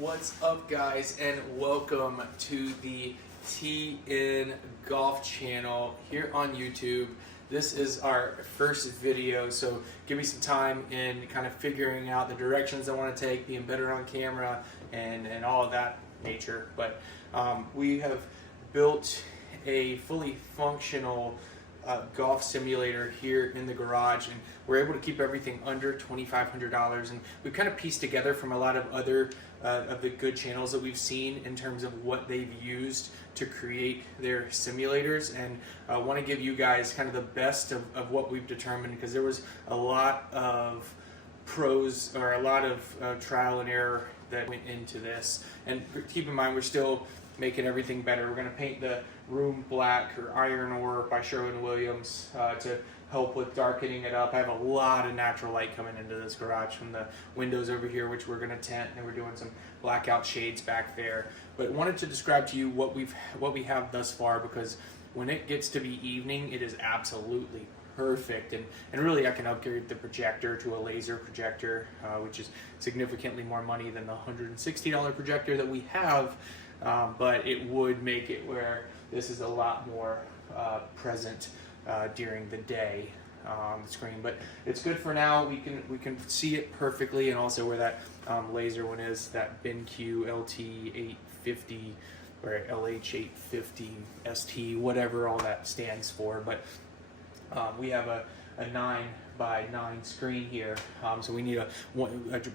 What's up, guys, and welcome to the TN Golf channel here on YouTube. This is our first video, so give me some time in kind of figuring out the directions I want to take, being better on camera, and all of that nature. But we have built a fully functional golf simulator here in the garage, and we're able to keep everything under $2,500. And we've kind of pieced together from a lot of other of the good channels that we've seen in terms of what they've used to create their simulators, and I want to give you guys kind of the best of what we've determined, because there was a lot of pros or a lot of trial and error that went into this. And keep in mind, we're still making everything better. We're going to paint the room black or iron ore by Sherwin-Williams to help with darkening it up. I have a lot of natural light coming into this garage from the windows over here, which we're going to tint, and we're doing some blackout shades back there. But wanted to describe to you what we have thus far, because when it gets to be evening, it is absolutely perfect. And really, I can upgrade the projector to a laser projector, which is significantly more money than the $160 projector that we have. But it would make it where this is a lot more present during the day on the screen. But it's good for now. We can see it perfectly, and also where that laser one is, that BenQ LT850 or LH850 ST, whatever all that stands for. But we have a 9x9 screen here, so we need a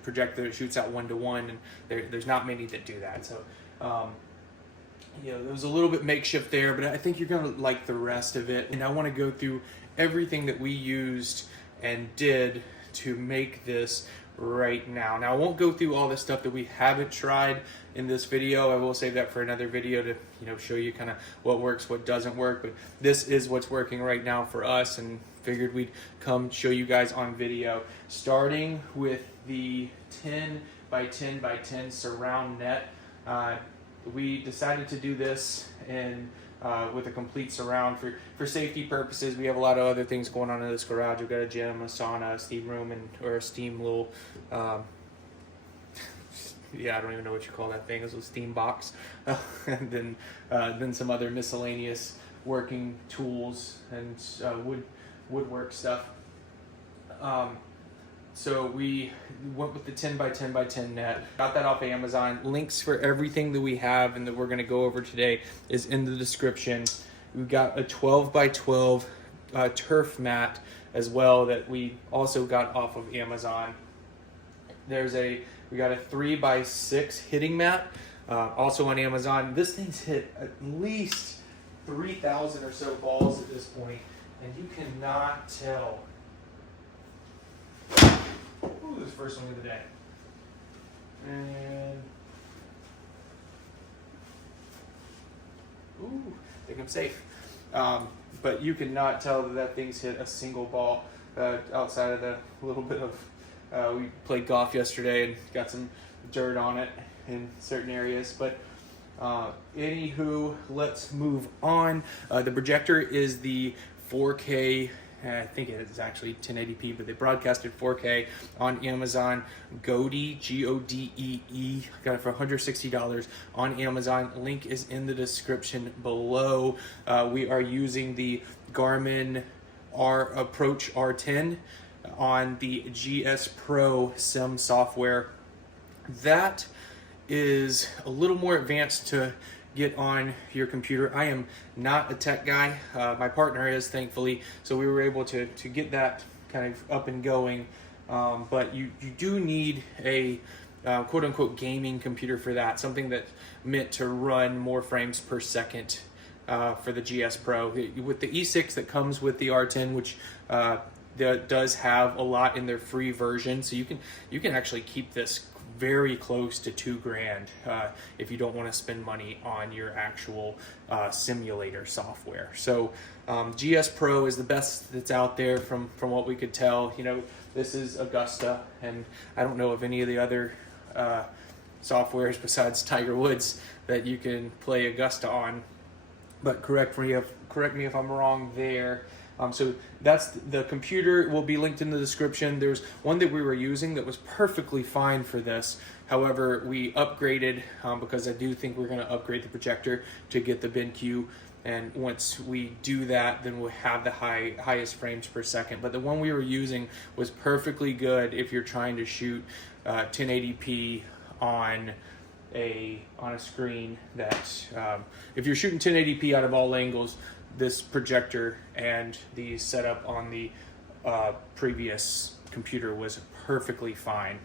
projector that shoots out 1-to-1, and there's not many that do that. So there was a little bit makeshift there, but I think you're gonna like the rest of it. And I want to go through everything that we used and did to make this right now. Now, I won't go through all the stuff that we haven't tried in this video. I will save that for another video to show you kind of what works, what doesn't work. But this is what's working right now for us, and figured we'd come show you guys on video, starting with the 10x10x10 surround net. We decided to do this with a complete surround for safety purposes. We have a lot of other things going on in this garage. We've got a gym, a sauna, a steam room, or a steam little, yeah, I don't even know what you call that thing. It's a steam box. And then some other miscellaneous working tools and woodwork stuff. So we went with the 10x10x10 net. Got that off of Amazon. Links for everything that we have and that we're going to go over today is in the description. We've got a 12x12 turf mat as well that we also got off of Amazon. We got a 3x6 hitting mat, also on Amazon. This thing's hit at least 3,000 or so balls at this point, and you cannot tell. Ooh, this first one of the day. And ooh, I think I'm safe. But you cannot tell that thing's hit a single ball outside of the little bit of we played golf yesterday and got some dirt on it in certain areas. But anywho, let's move on. The projector is the 4K. I think it is actually 1080p, but they broadcasted 4K on Amazon. Godee, Godee, got it for $160 on Amazon. Link is in the description below. We are using the Garmin Approach R10 on the GSPro sim software. That is a little more advanced to get on your computer. I am not a tech guy. My partner is, thankfully, so we were able to get that kind of up and going. But you do need a quote-unquote gaming computer for that, something that's meant to run more frames per second for the GSPro. With the E6 that comes with the R10, which that does have a lot in their free version, so you can actually keep this very close to $2,000 if you don't want to spend money on your actual simulator software. So GSPro is the best that's out there from what we could tell. This is Augusta, and I don't know of any of the other softwares besides Tiger Woods that you can play Augusta on. But correct me if I'm wrong there. So that's the computer will be linked in the description. There's one that we were using that was perfectly fine for this. However, we upgraded because I do think we're going to upgrade the projector to get the BenQ. And once we do that, then we'll have the highest frames per second. But the one we were using was perfectly good if you're trying to shoot 1080p on a screen that, if you're shooting 1080p out of all angles, this projector and the setup on the previous computer was perfectly fine.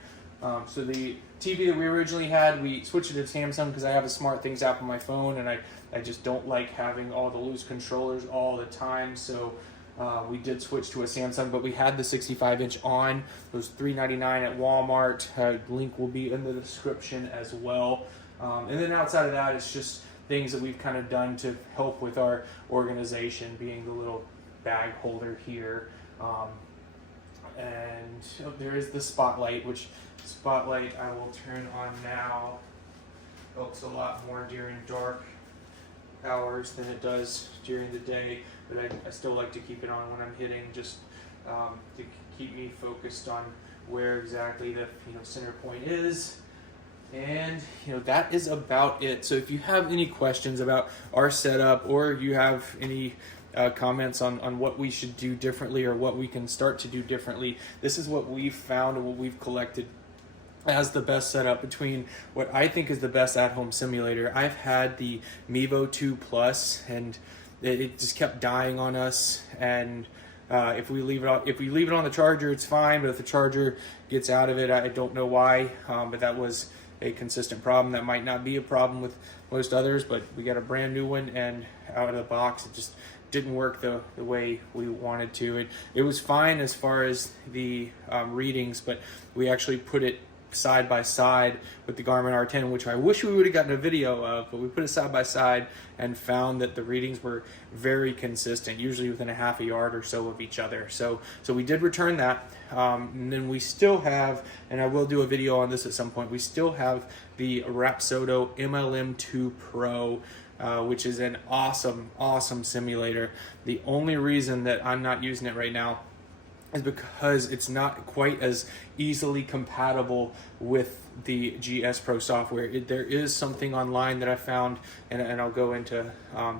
So the TV that we originally had, we switched it to Samsung because I have a SmartThings app on my phone, and I just don't like having all the loose controllers all the time. So we did switch to a Samsung, but we had the 65-inch on. It was $399 at Walmart. Link will be in the description as well. And then outside of that, it's just things that we've kind of done to help with our organization, being the little bag holder here. And there is the spotlight, which spotlight I will turn on now. Helps a lot more during dark hours than it does during the day, but I still like to keep it on when I'm hitting, just to keep me focused on where exactly the center point is. And that is about it. So if you have any questions about our setup, or you have any comments on what we should do differently or what we can start to do differently, this is what we've found and what we've collected as the best setup between what I think is the best at-home simulator. I've had the Mevo 2 Plus, and it just kept dying on us. And if we leave it on the charger, it's fine. But if the charger gets out of it, I don't know why. But that was a consistent problem. That might not be a problem with most others, but we got a brand new one, and out of the box, it just didn't work the way we wanted to. It was fine as far as the readings, but we actually put it side by side with the Garmin R10, which I wish we would have gotten a video of, but we put it side by side and found that the readings were very consistent, usually within a half a yard or so of each other. So we did return that, and then we still have, and I will do a video on this at some point, we still have the Rapsodo MLM2 Pro, which is an awesome simulator. The only reason that I'm not using it right now is because it's not quite as easily compatible with the GSPro software. There is something online that I found, and I'll go into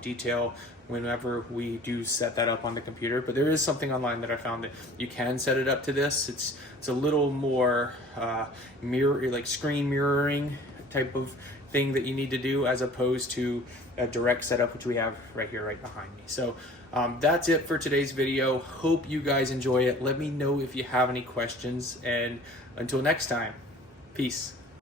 detail whenever we do set that up on the computer, but there is something online that I found that you can set it up to this. It's a little more like screen mirroring type of thing that you need to do, as opposed to a direct setup, which we have right here, right behind me. So that's it for today's video. Hope you guys enjoy it. Let me know if you have any questions, and until next time, peace.